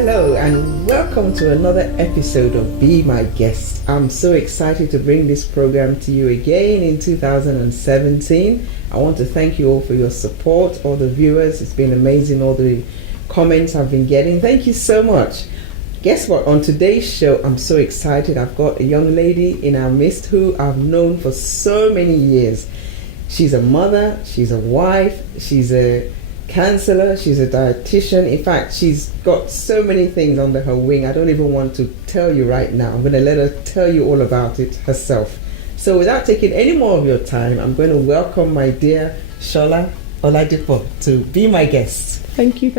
Hello and welcome to another episode of Be My Guest. I'm so excited to bring this program to you again in 2017. I want to thank you all for your support, all the viewers. It's been amazing, all the comments I've been getting. Thank you so much. Guess what? On today's show, I'm so excited. I've got a young lady in our midst who I've known for so many years. She's a mother, she's a wife, she's a counselor, she's a dietitian. In fact, she's got so many things under her wing. I don't even want to tell you right now. I'm going to let her tell you all about it herself. So without taking any more of your time, I'm going to welcome my dear Shola Oladipo to be my guest. Thank you.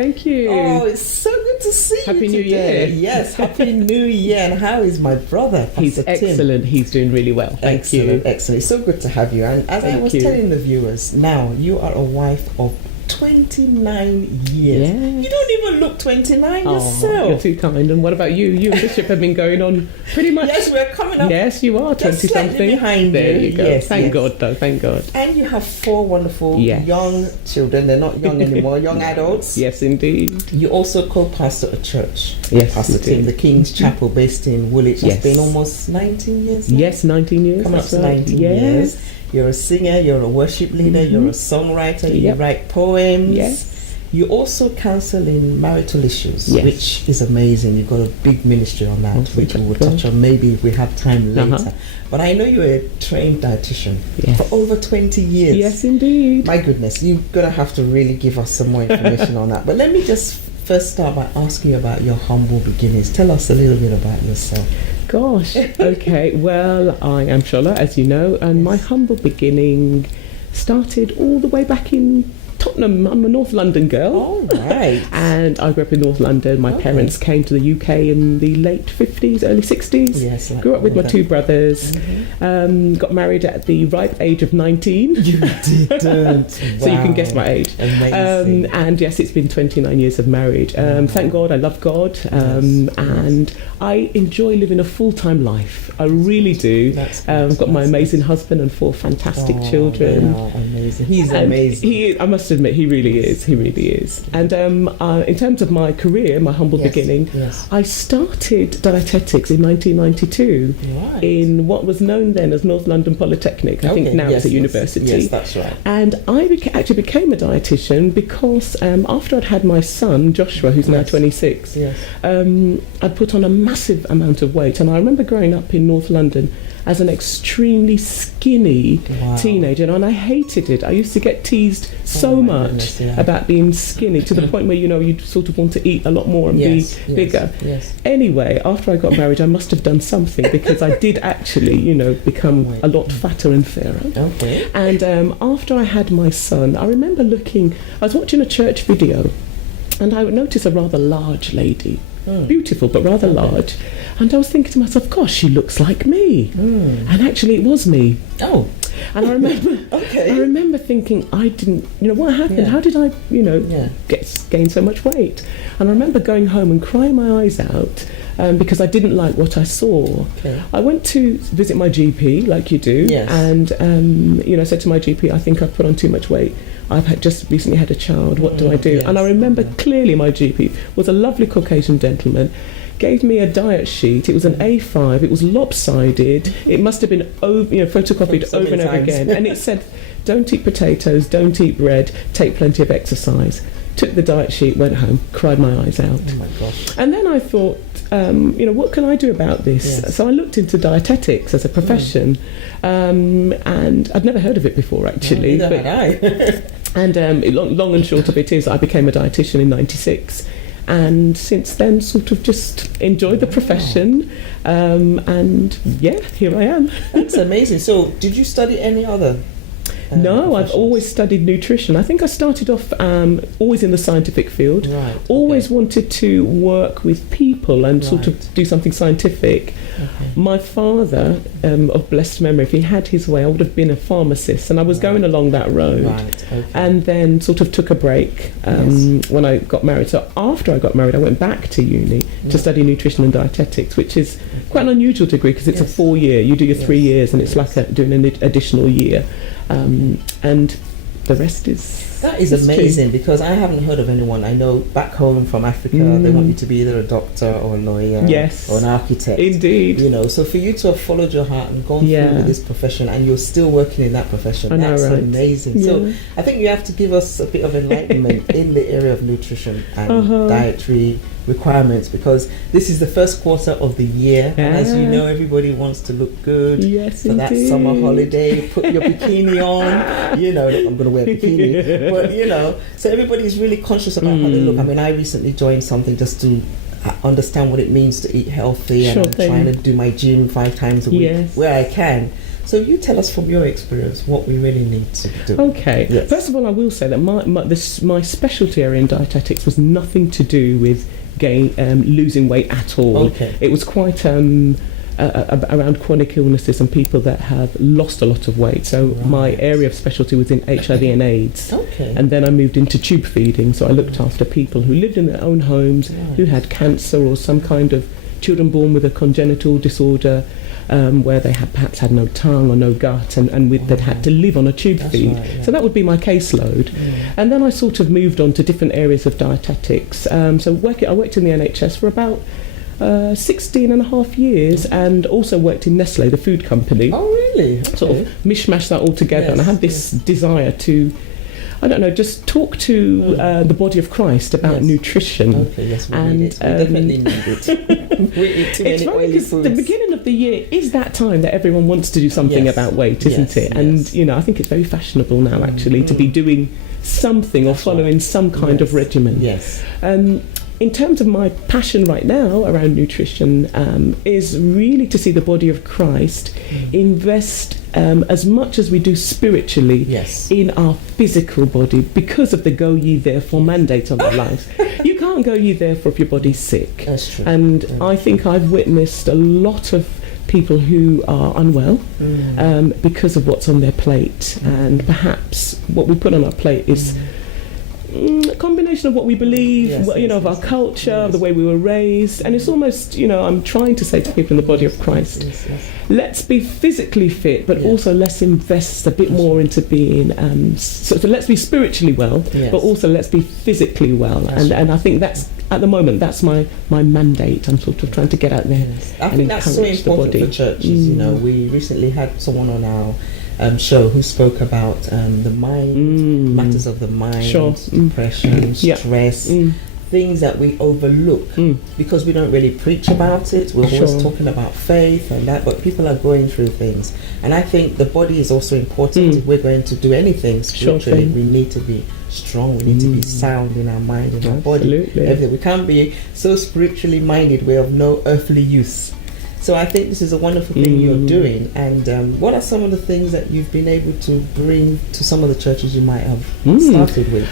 Oh, it's so good to see Happy you New today. Year. Yes, Happy New Year. And how is my brother, Pastor He's excellent. Tim? He's doing really well. Thank you. Excellent. It's so good to have you. And as I was telling the viewers, now you are a wife of 29 years. Yeah. You don't even look 29 yourself. You're too kind. And what about you? You and Bishop have been going on pretty much. Yes, we're coming up. Yes, you are 20 something. Behind there you. You go. Yes, Thank God, though. Thank God. And you have 4 wonderful young children. They're not young anymore, young adults. Yes, indeed. You also co-pastor a church. Yes, Pastor Tim, the King's Chapel, based in Woolwich. Yes. It's been almost 19 years now. Yes, 19 years. Coming up to 19 years. You're a singer, you're a worship leader, you're a songwriter, you write poems. Yes. You also counsel in marital issues, which is amazing. You've got a big ministry on that, which we will touch on maybe if we have time later. But I know you're a trained dietitian for over 20 years. Yes, indeed. My goodness, you're going to have to really give us some more information on that. But let me just first start by asking you about your humble beginnings. Tell us a little bit about yourself. Gosh, okay. Well, I am Shola, as you know, and my humble beginning started all the way back in Tottenham. I'm a North London girl. Oh, right. And I grew up in North London. My parents came to the UK in the late 50s, early 60s. Yes. Grew up with my 2 brothers. Got married at the ripe age of 19. You didn't. So you can guess my age. Amazing. And yes, it's been 29 years of marriage. Thank God, I love God. And I enjoy living a full-time life. I really do. I've got my amazing husband and 4 fantastic children. Wow, amazing. He's amazing. He is, I must admit, he really is. And in terms of my career, my humble beginning, I started dietetics in 1992 in what was known then as North London Polytechnic. I think now it's a university. Yes, that's right. And I actually became a dietitian because after I'd had my son, Joshua, who's now 26, I'd put on a massive amount of weight. And I remember growing up in North London as an extremely skinny teenager, and I hated it. I used to get teased so much about being skinny to the point where, you sort of want to eat a lot more and be bigger. Anyway, after I got married, I must have done something because I did actually, become a lot fatter and fairer. And after I had my son, I remember I was watching a church video, and I noticed a rather large lady. Beautiful, but rather large. And I was thinking to myself, gosh, she looks like me. And actually it was me. And I remember thinking, I didn't, what happened? How did I, gain so much weight? And I remember going home and crying my eyes out because I didn't like what I saw. I went to visit my GP, like you do, and I said to my GP, I think I've put on too much weight. I've just recently had a child. What do I do? And I remember clearly my GP was a lovely Caucasian gentleman, gave me a diet sheet. It was an A5. It was lopsided. It must have been photocopied over and over again. And it said, don't eat potatoes, don't eat bread, take plenty of exercise. Took the diet sheet, went home, cried my eyes out. Oh my gosh. And then I thought, what can I do about this? So I looked into dietetics as a profession, and I'd never heard of it before, actually. Neither had I. And long and short of it is, I became a dietitian in '96, and since then, sort of just enjoyed the profession, and here I am. That's amazing. So, did you study any other? No, I've always studied nutrition. I think I started off always in the scientific field. Always wanted to work with people and sort of do something scientific. My father, of blessed memory, if he had his way, I would have been a pharmacist, and I was going along that road. And then sort of took a break when I got married. So after I got married, I went back to uni to study nutrition and dietetics, which is quite an unusual degree because it's a 4-year. You do your 3 years, and it's like doing an additional year. And the rest is That is amazing, because I haven't heard of anyone. I know back home from Africa, they want you to be either a doctor or a lawyer, or an architect. Indeed. So for you to have followed your heart and gone through with this profession, and you're still working in that profession, that's amazing. Yeah. So I think you have to give us a bit of enlightenment in the area of nutrition and dietary requirements, because this is the first quarter of the year, and as you know, everybody wants to look good for that summer holiday. Put your bikini on, I'm going to wear a bikini, but so everybody's really conscious about how they look. I mean, I recently joined something just to understand what it means to eat healthy, and I'm trying to do my gym 5 times a week where I can. So you tell us from your experience what we really need to do. Okay. Yes. First of all, I will say that my specialty area in dietetics was nothing to do with losing weight at all. Okay. It was quite around chronic illnesses and people that have lost a lot of weight. So my area of specialty was in HIV and AIDS. Okay. And then I moved into tube feeding. So I looked after people who lived in their own homes, who had cancer or some kind of children born with a congenital disorder, where they had perhaps had no tongue or no gut, and they'd had to live on a tube feed. So that would be my caseload. And then I sort of moved on to different areas of dietetics. I worked in the NHS for about 16 and a half years, and also worked in Nestle, the food company. Oh, really? Okay. Sort of mishmash that all together, and I had this desire to, I don't know, just talk to the body of Christ about nutrition. Okay, yes, we need it. We definitely need it. We eat too many oily foods. The beginning of the year is that time that everyone wants to do something about weight, isn't it? And, I think it's very fashionable now, actually, to be doing something or following some kind of regimen. Yes. In terms of my passion right now around nutrition, is really to see the body of Christ invest as much as we do spiritually in our physical body, because of the go ye therefore mandate of our lives. You can't go ye therefore if your body's sick. That's true. And I think I've witnessed a lot of people who are unwell because of what's on their plate, and perhaps what we put on our plate is a combination of what we believe, of our culture, the way we were raised, and it's almost, I'm trying to say to people in the body of Christ, let's be physically fit, but also let's invest a bit more into being, so let's be spiritually well, but also let's be physically well, and I think that's, at the moment, that's my mandate. I'm sort of trying to get out there I think that's so important for churches. We recently had someone on our show who spoke about the mind, matters of the mind, depression, stress, things that we overlook because we don't really preach about it. We're always talking about faith and that, but people are going through things. And I think the body is also important. If we're going to do anything spiritually, we need to be strong, we need to be sound in our mind and our body. Everything. We can't be so spiritually minded we're of no earthly use. So I think this is a wonderful thing you're doing. And what are some of the things that you've been able to bring to some of the churches you might have started with?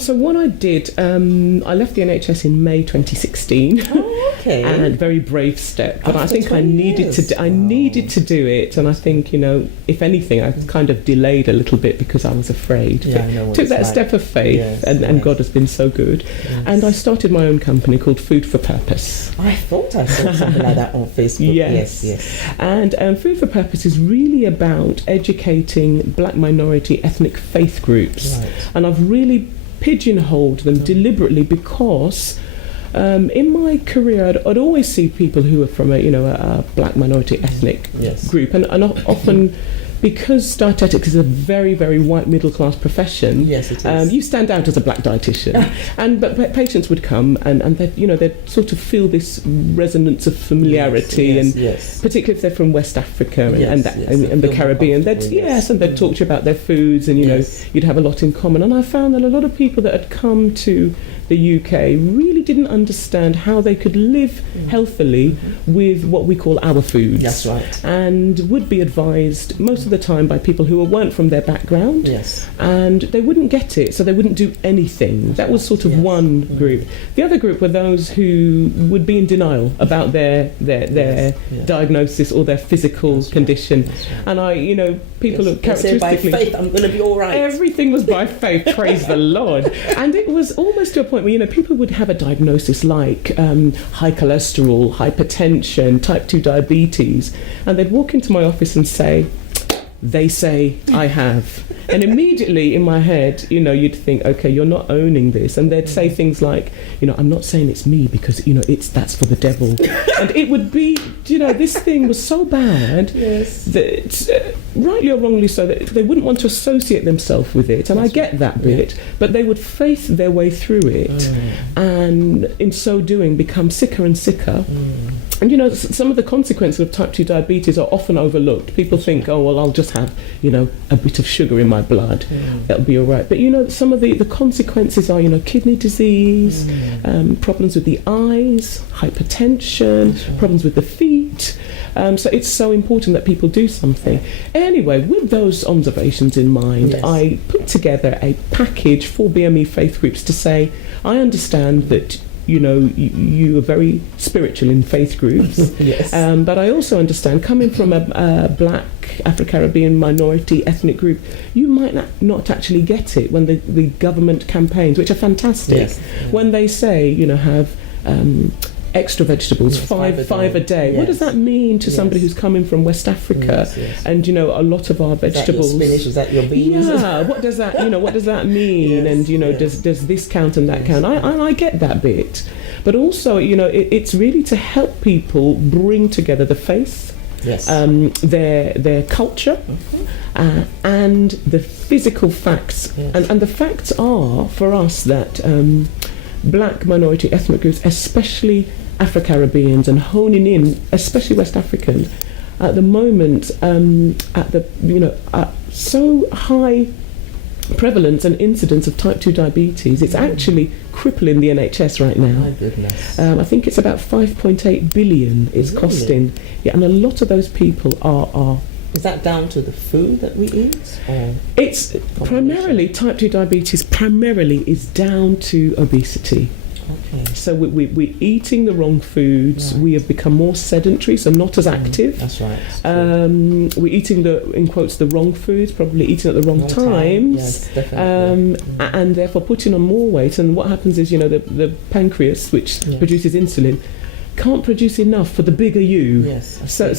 So what I did, I left the NHS in May 2016. Oh, okay. And very brave step, but I think I needed to do it. And I think, if anything, I kind of delayed a little bit because I was afraid. Yeah, I know what took that step of faith, and God has been so good. Yes. And I started my own company called Food for Purpose. I thought I saw something like that on Facebook. Yes. And Food for Purpose is really about educating black minority ethnic faith groups. Right. And I've really pigeonholed them deliberately because in my career I'd always see people who are from a black minority ethnic group, and often because dietetics is a very, very white middle class profession, yes, it is. You stand out as a black dietitian, but patients would come and they'd sort of feel this resonance of familiarity, particularly if they're from West Africa and the Caribbean, they'd talk to you about their foods, and you'd have a lot in common. And I found that a lot of people that had come to the UK really didn't understand how they could live healthily with what we call our foods. That's right. And would be advised most of the time by people who weren't from their background. Yes. And they wouldn't get it, so they wouldn't do anything. That was sort of one group. The other group were those who would be in denial about their diagnosis or their physical condition. Right. And people who characteristically, by faith I'm going to be all right. Everything was by faith, praise the Lord. And it was almost to a point where people would have a diagnosis like high cholesterol, hypertension, type 2 diabetes, and they'd walk into my office and say, they say I have. And immediately in my head, you'd think, okay, you're not owning this. And they'd say things like, I'm not saying it's me because, that's for the devil. And it would be, this thing was so bad that, rightly or wrongly so, that they wouldn't want to associate themselves with it. And I get that bit, but they would faith their way through it and in so doing become sicker and sicker. And some of the consequences of type 2 diabetes are often overlooked. People think, oh, well, I'll just have, a bit of sugar in my blood. That'll be all right. But, some of the consequences are, kidney disease, problems with the eyes, hypertension, problems with the feet. So it's so important that people do something. Anyway, with those observations in mind, I put together a package for BME faith groups to say, I understand that you are very spiritual in faith groups. But I also understand, coming from a black Afro-Caribbean minority ethnic group, you might not actually get it when the government campaigns, which are fantastic, when they say, have extra vegetables, five a day. What does that mean to somebody who's coming from West Africa? And a lot of our vegetables. Is that your spinach? Is that your beans? Yeah. What does that mean? And does this count and that count? I get that bit, but also it's really to help people bring together the faith, their culture, and the physical facts. And the facts are for us that black minority ethnic groups, especially Afro-Caribbeans, and honing in, especially West Africans, at the moment, at so high prevalence and incidence of type 2 diabetes, it's actually crippling the NHS right now. My goodness. I think it's about 5.8 billion it's costing. And a lot of those people are Is that down to the food that we eat? Or it's primarily, type 2 diabetes primarily is down to obesity. Okay. So we're eating the wrong foods. We have become more sedentary, so not as active. That's right. We're eating in quotes the wrong foods, probably eating at the wrong times. Yes, definitely. And therefore putting on more weight. And what happens is, the pancreas, which produces insulin, can't produce enough for the bigger you. So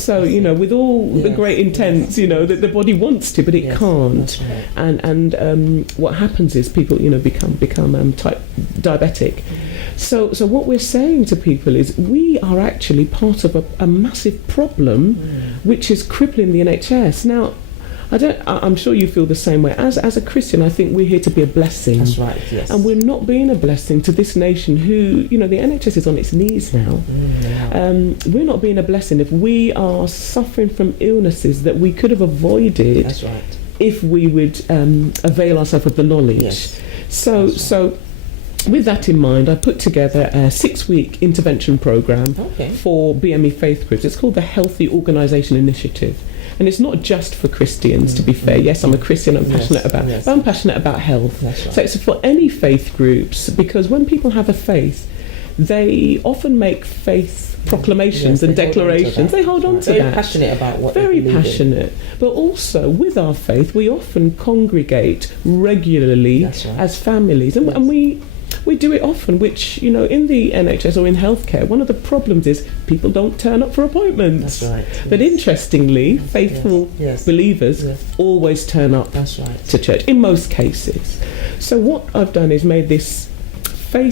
with all the great intents, that the body wants to, but it can't. Right. And what happens is people, become type diabetic. So what we're saying to people is we are actually part of a massive problem, which is crippling the NHS. Now, I'm sure you feel the same way. As a Christian, I think we're here to be a blessing. That's right, yes. And we're not being a blessing to this nation who, the NHS is on its knees now. We're not being a blessing if we are suffering from illnesses that we could have avoided. That's right. If we would avail ourselves of the knowledge. So with that in mind, I put together a 6-week intervention program for BME faith groups. It's called the Healthy Organisation Initiative. And it's not just for Christians, to be fair. Yes, I'm a Christian, I'm passionate about but I'm passionate about health. Right. So it's for any faith groups, because when people have a faith, they often make faith proclamations and declarations. They hold on to that. Very passionate about what Very passionate. But also, with our faith, we often congregate regularly as families. And we do it often, which, in the NHS or in healthcare, one of the problems is people don't turn up for appointments. That's right. But interestingly, faithful believers always turn up to church, in most cases. So what I've done is made this the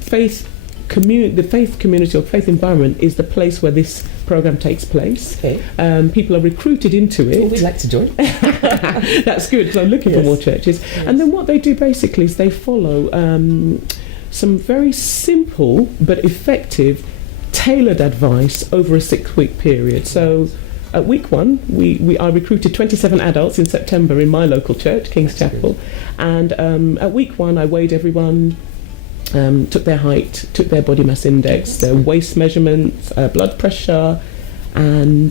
faith community or faith environment is the place where this program takes place. People are recruited into it. We'd like to join. That's good, because I'm looking for more churches. And then what they do basically is they follow some very simple but effective tailored advice over a 6-week period. So at week 1, I recruited 27 adults in September in my local church, King's Chapel. And at week 1, I weighed everyone, took their height, took their body mass index, their waist measurements, blood pressure, and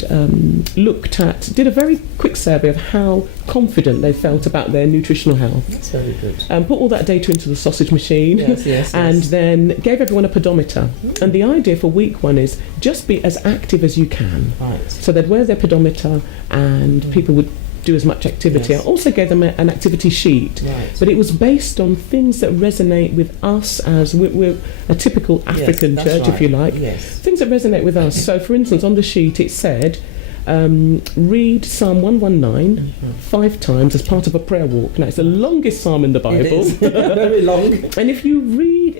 did a very quick survey of how confident they felt about their nutritional health. That's very good. Put all that data into the sausage machine, and then gave everyone a pedometer. And the idea for week 1 is just be as active as you can. Right. So they'd wear their pedometer, and people would do as much activity. I also gave them an activity sheet, but it was based on things that resonate with us, as we're a typical African church, if you like. Things that resonate with us. So for instance, on the sheet it said, read Psalm 119 5 times as part of a prayer walk. Now, it's the longest psalm in the Bible. It is. Very long. And if you read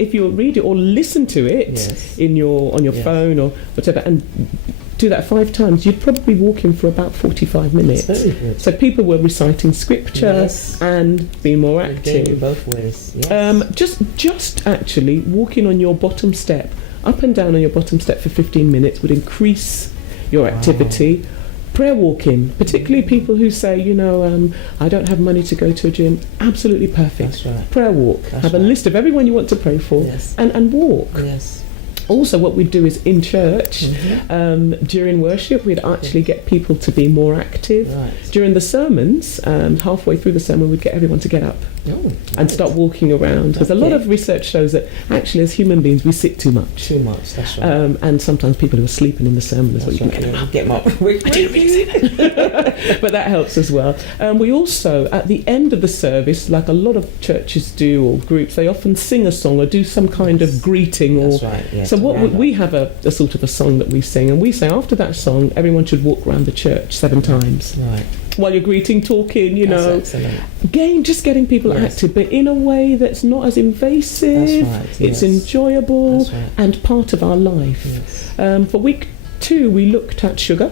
it or listen to it on your phone or whatever, and do that 5 times, you'd probably be walking for about 45 minutes. That's very good. So people were reciting scripture and being more active. In both ways. Yes. Just actually walking on your bottom step, up and down on your bottom step for 15 minutes would increase your activity. Prayer walking, particularly people who say, I don't have money to go to a gym, absolutely perfect. That's right. Prayer walk. Have a list of everyone you want to pray for and walk. Yes. Also, what we'd do is in church, during worship, we'd actually get people to be more active. Right. During the sermons, halfway through the sermon, we'd get everyone to get up and start walking around. Because a lot of research shows that actually, as human beings, we sit too much. Too much, that's right. And sometimes people who are sleeping in the sermon as well, you can get them up. But that helps as well. We also, at the end of the service, like a lot of churches do or groups, they often sing a song or do some kind of greeting. That's right, yes. So we have a sort of a song that we sing, and we say after that song, everyone should walk around the church 7 times. Right. While you're greeting, talking, That's excellent. Again, just getting people active, but in a way that's not as invasive. That's right, it's enjoyable That's right. and part of our life. Yes. For week 2, we looked at sugar,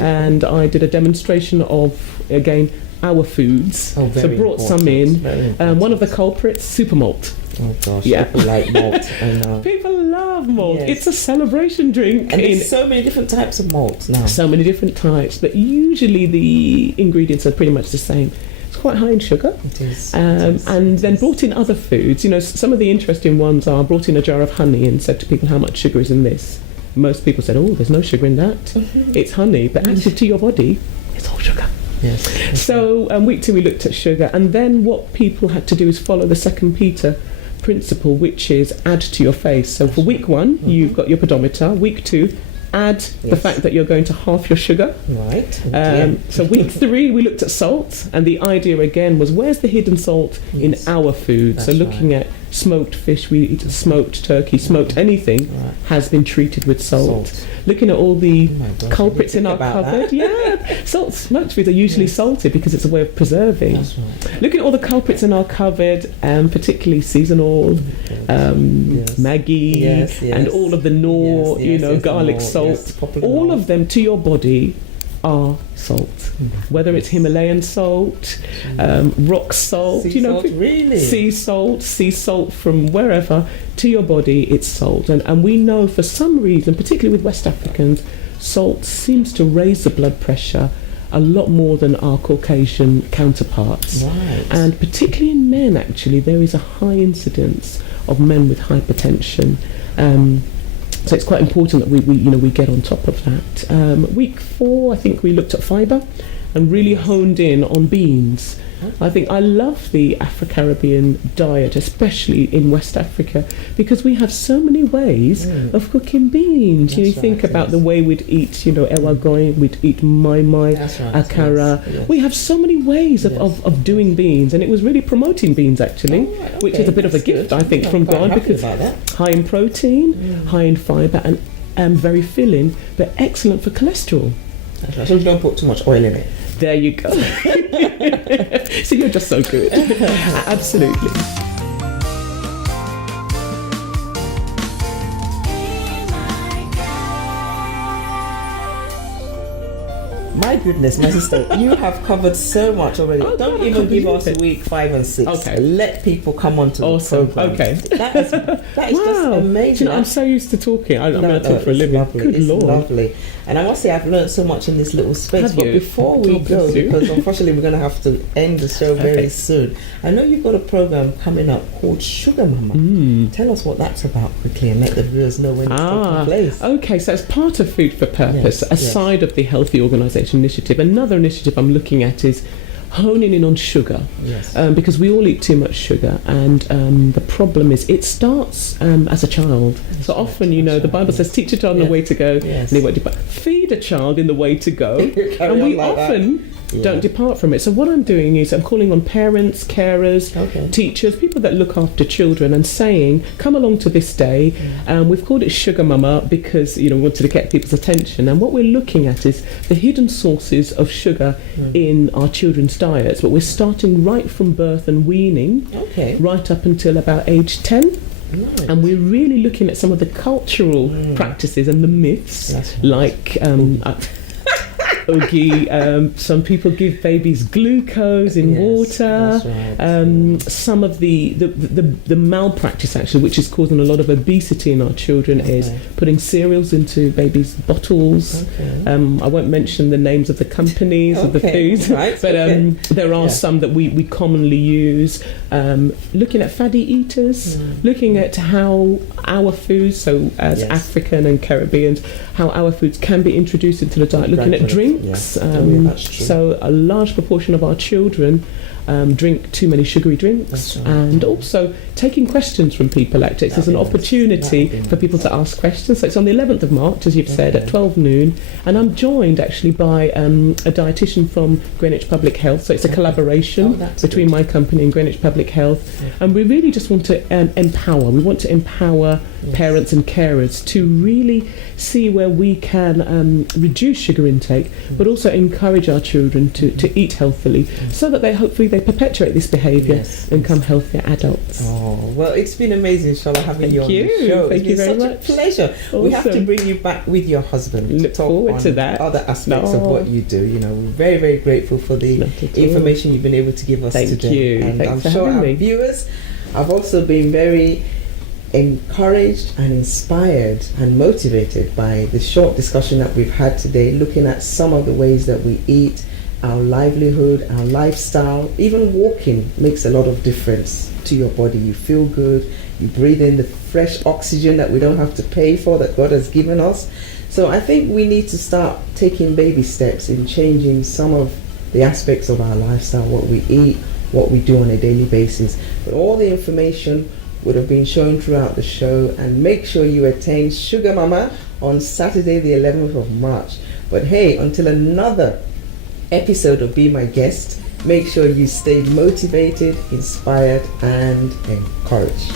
and I did a demonstration of, again, our foods. Oh, very so brought important. some in. Very important. One of the culprits, super malt. Oh gosh, people like malt. I know. People love malt. Yes. It's a celebration drink. And there's so many different types of malt now. So many different types, but usually the ingredients are pretty much the same. It's quite high in sugar. It is. And then brought in other foods. Some of the interesting ones are brought in a jar of honey and said to people, how much sugar is in this? Most people said, there's no sugar in that. It's honey, but actually to your body, it's all sugar. Yes. So week 2 we looked at sugar, and then what people had to do is follow the 2 Peter principle, which is add to your faith. So for week 1, you've got your pedometer. Week 2, add the fact that you're going to half your sugar. Right. So week 3, we looked at salt, and the idea again was, where's the hidden salt in our food? So looking at smoked fish, we eat smoked turkey, smoked anything has been treated with salt. Looking at all the culprits in our cupboard, smoked foods are usually salted because it's a way of preserving. That's right. Looking at all the culprits in our cupboard, particularly seasonal, Maggi, and all of the Knorr, garlic salt, all of them to your body are salt. Whether it's Himalayan salt, rock salt, sea salt from wherever, to your body it's salt. And we know for some reason, particularly with West Africans, salt seems to raise the blood pressure a lot more than our Caucasian counterparts. Right. And particularly in men, actually, there is a high incidence of men with hypertension. So it's quite important that we get on top of that. Week 4, I think we looked at fibre and really honed in on beans. I think I love the Afro-Carribean diet, especially in West Africa, because we have so many ways of cooking beans. You think about the way we'd eat, ewa goin, we'd eat mai, akara. We have so many ways of doing beans, and it was really promoting beans, actually, which is a bit of a gift, I think, from God, because high in protein, high in fibre, and very filling, but excellent for cholesterol. That's right. So you don't put too much oil in it. There you go. So you're just so good. Absolutely. My goodness, my sister, you have covered so much already. Don't even give us week 5 and 6. Okay. Let people come on to the program. Okay. That is just amazing. I'm so used to talking. I'm going to talk for a living. Lovely. Good it's Lord. Lovely. And I must say, I've learned so much in this little space. Have but you? before we go, because unfortunately we're going to have to end the show very soon, I know you've got a program coming up called Sugar Mama. Tell us what that's about quickly and let the viewers know when it's taking place. Okay, so as part of Food for Purpose, aside of the Healthy Organisation Initiative, another initiative I'm looking at is honing in on sugar, because we all eat too much sugar, and the problem is it starts as a child. So often, the Bible says, teach a child in the way to go, and he won't depart. Feed a child in the way to go, and we often don't depart from it. So what I'm doing is I'm calling on parents, carers, teachers, people that look after children, and saying, come along to this day. We've called it Sugar Mama because, we wanted to get people's attention. And what we're looking at is the hidden sources of sugar in our children's diets. But we're starting right from birth and weaning, right up until about age 10. Right. And we're really looking at some of the cultural practices and the myths, like Ogie, some people give babies glucose in water. Some of the malpractice, actually, which is causing a lot of obesity in our children, is putting cereals into babies' bottles. I won't mention the names of the companies of the foods, but there are some that we commonly use. Looking at fatty eaters, looking at how our foods, so as African and Caribbeans, how our foods can be introduced into the diet. Looking at drinks. So a large proportion of our children drink too many sugary drinks, and also taking questions from people. Actually, there's an opportunity for people to ask questions. So it's on the 11th of March, as you've said, at 12 noon, and I'm joined actually by a dietitian from Greenwich Public Health. So it's a collaboration between my company and Greenwich Public Health, and we really just want to empower. We want to empower parents and carers to really see where we can reduce sugar intake, but also encourage our children to eat healthily, so that they perpetuate this behaviour and become healthier adults. Oh, well, it's been amazing, Shola, having you on the show. Thank you very much. It's been such a pleasure. Awesome. We have to bring you back with your husband to talk forward to that. Other aspects of what you do. We're very, very grateful for the information you've been able to give us today. Thank you. And Thanks I'm sure our viewers have also been very encouraged and inspired and motivated by the short discussion that we've had today, looking at some of the ways that we eat, our livelihood, our lifestyle. Even walking makes a lot of difference to your body. You feel good, you breathe in the fresh oxygen that we don't have to pay for, that God has given us. So I think we need to start taking baby steps in changing some of the aspects of our lifestyle, what we eat, what we do on a daily basis. But all the information would have been shown throughout the show, and make sure you attend Sugar Mama on Saturday the 11th of March. But hey, until another episode of Be My Guest, make sure you stay motivated, inspired and encouraged.